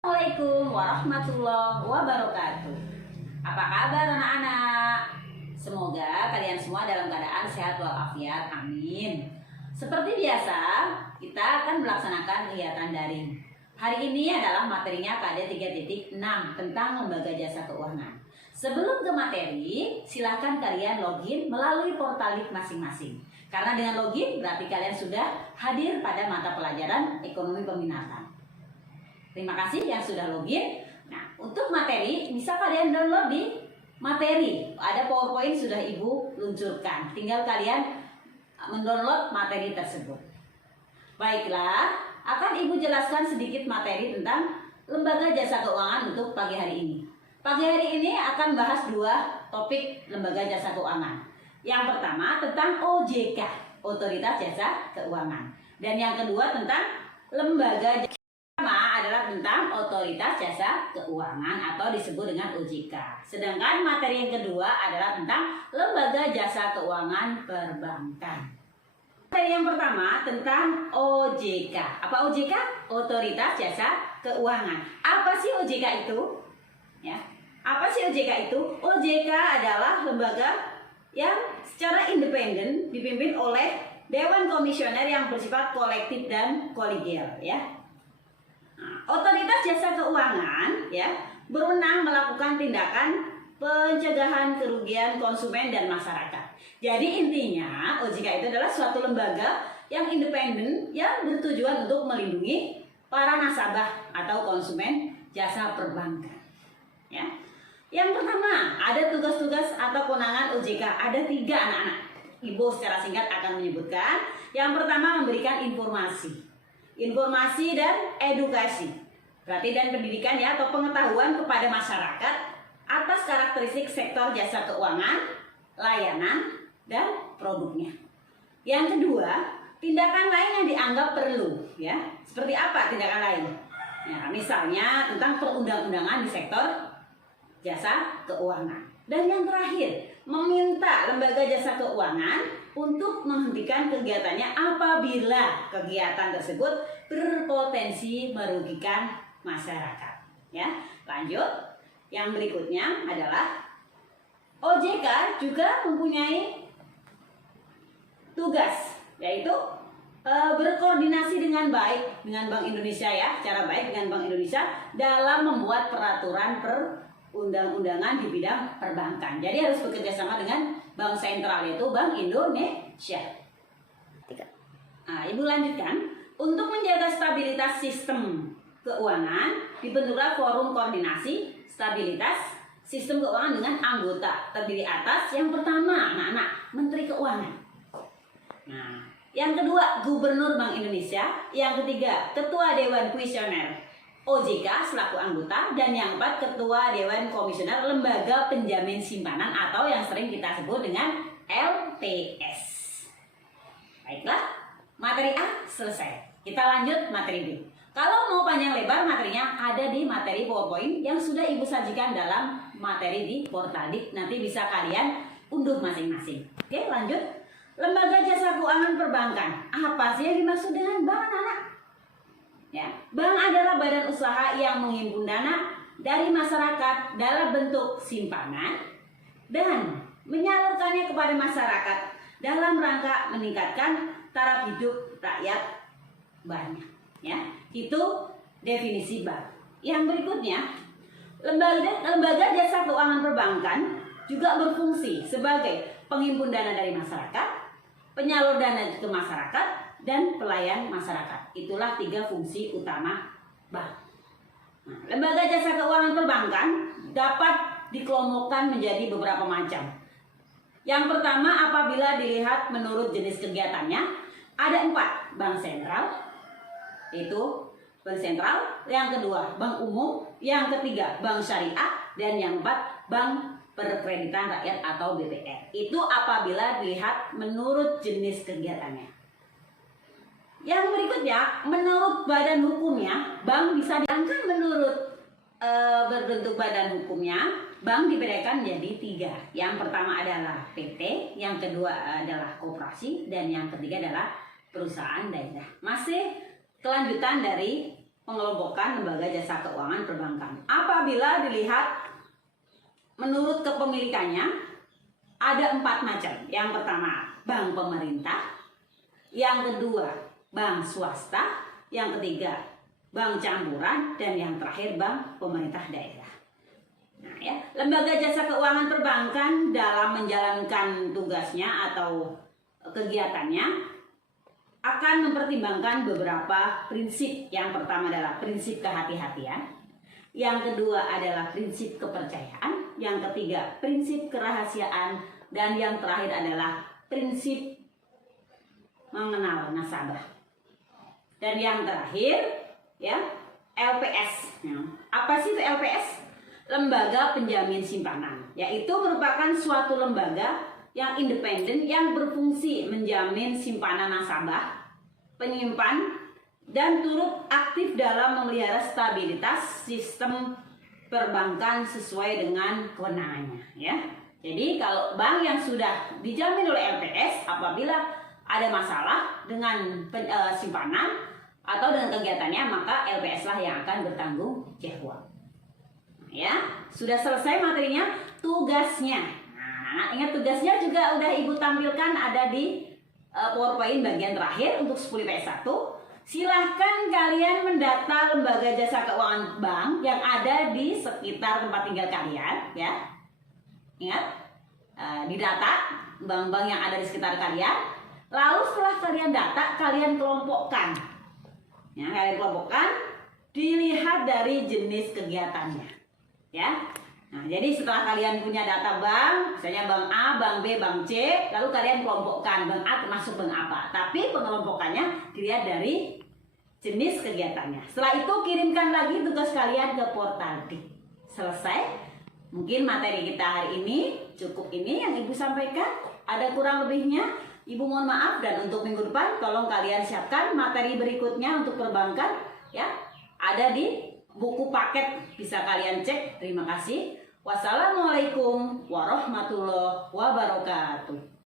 Assalamualaikum warahmatullahi wabarakatuh. Apa kabar anak-anak? Semoga kalian semua dalam keadaan sehat walafiat. Amin. Seperti biasa, kita akan melaksanakan kegiatan daring. Hari ini adalah materinya KD 3.6 tentang lembaga jasa keuangan. Sebelum ke materi, silahkan kalian login melalui portal masing-masing. Karena dengan login berarti kalian sudah hadir pada mata pelajaran ekonomi peminatan. Terima kasih yang sudah login. Nah, untuk materi bisa kalian download di materi. Ada PowerPoint sudah Ibu luncurkan. Tinggal kalian mendownload materi tersebut. Baiklah, akan Ibu jelaskan sedikit materi tentang lembaga jasa keuangan untuk pagi hari ini. Pagi hari ini akan bahas dua topik lembaga jasa keuangan. Yang pertama tentang OJK, Otoritas Jasa Keuangan. Dan yang kedua tentang lembaga jasa adalah tentang Otoritas Jasa Keuangan atau disebut dengan OJK. Sedangkan materi yang kedua adalah tentang Lembaga Jasa Keuangan Perbankan. Materi yang pertama tentang OJK. Apa OJK? Otoritas Jasa Keuangan. Apa sih OJK itu? Ya. Apa sih OJK itu? OJK adalah lembaga yang secara independen dipimpin oleh Dewan Komisioner yang bersifat kolektif dan kolegial, ya. Otoritas Jasa Keuangan ya berwenang melakukan tindakan pencegahan kerugian konsumen dan masyarakat. Jadi intinya OJK itu adalah suatu lembaga yang independen yang bertujuan untuk melindungi para nasabah atau konsumen jasa perbankan. Ya. Yang pertama ada tugas-tugas atau kewenangan OJK. Ada 3 anak-anak. Ibu secara singkat akan menyebutkan. Yang pertama memberikan informasi dan edukasi, berarti dan pendidikan ya atau pengetahuan kepada masyarakat atas karakteristik sektor jasa keuangan, layanan dan produknya. Yang kedua, tindakan lain yang dianggap perlu ya. Seperti apa tindakan lain? Ya, misalnya tentang perundang-undangan di sektor jasa keuangan. Dan yang terakhir, meminta lembaga jasa keuangan untuk menghentikan kegiatannya apabila kegiatan tersebut berpotensi merugikan masyarakat. Ya, lanjut. Yang berikutnya adalah OJK juga mempunyai tugas, yaitu berkoordinasi dengan baik dengan Bank Indonesia ya, cara baik dengan Bank Indonesia dalam membuat peraturan perundang-undangan di bidang perbankan. Jadi harus bekerja sama dengan Bank Sentral yaitu Bank Indonesia. Nah, Ibu lanjutkan. Untuk menjaga stabilitas sistem keuangan, dibentuklah forum koordinasi stabilitas sistem keuangan dengan anggota terdiri atas yang pertama anak-anak Menteri Keuangan. Nah, yang kedua Gubernur Bank Indonesia, yang ketiga Ketua Dewan Kuisioner OJK selaku anggota, dan yang keempat Ketua Dewan Komisioner Lembaga Penjamin Simpanan atau yang sering kita sebut dengan LPS. Baiklah, materi A selesai. Kita lanjut materi B. Kalau mau panjang lebar materinya ada di materi PowerPoint yang sudah Ibu sajikan dalam materi di Portadik. Nanti bisa kalian unduh masing-masing. Oke, lanjut. Lembaga Jasa Keuangan Perbankan. Apa sih yang dimaksud dengan bank, anak-anak? Ya, bank adalah badan usaha yang menghimpun dana dari masyarakat dalam bentuk simpanan dan menyalurkannya kepada masyarakat dalam rangka meningkatkan taraf hidup rakyat banyak. Ya, itu definisi bank. Yang berikutnya, lembaga jasa keuangan perbankan juga berfungsi sebagai penghimpun dana dari masyarakat, penyalur dana ke masyarakat, dan pelayan masyarakat. Itulah 3 fungsi utama bank. Nah, lembaga jasa keuangan perbankan dapat dikelompokkan menjadi beberapa macam. Yang pertama, apabila dilihat menurut jenis kegiatannya, ada 4 bank sentral, itu bank sentral. Yang kedua, bank umum. Yang ketiga, bank syariah. Dan yang keempat, bank perkreditan rakyat atau BPR. Itu apabila dilihat menurut jenis kegiatannya. Yang berikutnya, menurut badan hukumnya, bank bisa diangkat menurut berbentuk badan hukumnya. Bank dibedakan menjadi 3. Yang pertama adalah PT, yang kedua adalah koperasi, dan yang ketiga adalah perusahaan daerah. Masih kelanjutan dari pengelompokan lembaga jasa keuangan perbankan. Apabila dilihat menurut kepemilikannya ada 4 macam. Yang pertama, bank pemerintah. Yang kedua, bank swasta. Yang ketiga, bank campuran. Dan yang terakhir, bank pemerintah daerah. Nah, ya, lembaga jasa keuangan perbankan dalam menjalankan tugasnya atau kegiatannya akan mempertimbangkan beberapa prinsip. Yang pertama adalah prinsip kehati-hatian. Yang kedua adalah prinsip kepercayaan. Yang ketiga, prinsip kerahasiaan. Dan yang terakhir adalah prinsip mengenal nasabah. Dan yang terakhir, ya, LPS. Ya. Apa sih itu LPS? Lembaga penjamin simpanan. Yaitu merupakan suatu lembaga yang independen yang berfungsi menjamin simpanan nasabah, penyimpan, dan turut aktif dalam memelihara stabilitas sistem perbankan sesuai dengan kewenangannya, ya. Jadi kalau bank yang sudah dijamin oleh LPS, apabila ada masalah dengan simpanan atau dengan kegiatannya, maka LPS lah yang akan bertanggung jawab. Ya, sudah selesai materinya, tugasnya. Nah, ingat tugasnya juga udah Ibu tampilkan ada di PowerPoint bagian terakhir untuk 10 IPS 1. Silahkan kalian mendata lembaga jasa keuangan bank yang ada di sekitar tempat tinggal kalian, ya. Ingat, didata bank-bank yang ada di sekitar kalian. Lalu setelah kalian data, kalian kelompokkan. Ya, kalian kelompokkan, dilihat dari jenis kegiatannya. Ya. Nah, jadi setelah kalian punya data bank, misalnya bank A, bank B, bank C, lalu kalian kelompokkan bank A termasuk bank apa. Tapi pengelompokannya dilihat dari jenis kegiatannya. Setelah itu kirimkan lagi tugas kalian ke portal DIK. Selesai. Mungkin materi kita hari ini cukup ini yang Ibu sampaikan. Ada kurang lebihnya, Ibu mohon maaf, dan untuk minggu depan tolong kalian siapkan materi berikutnya untuk perbankan, ya. Ada di buku paket, bisa kalian cek. Terima kasih. Wassalamualaikum warahmatullahi wabarakatuh.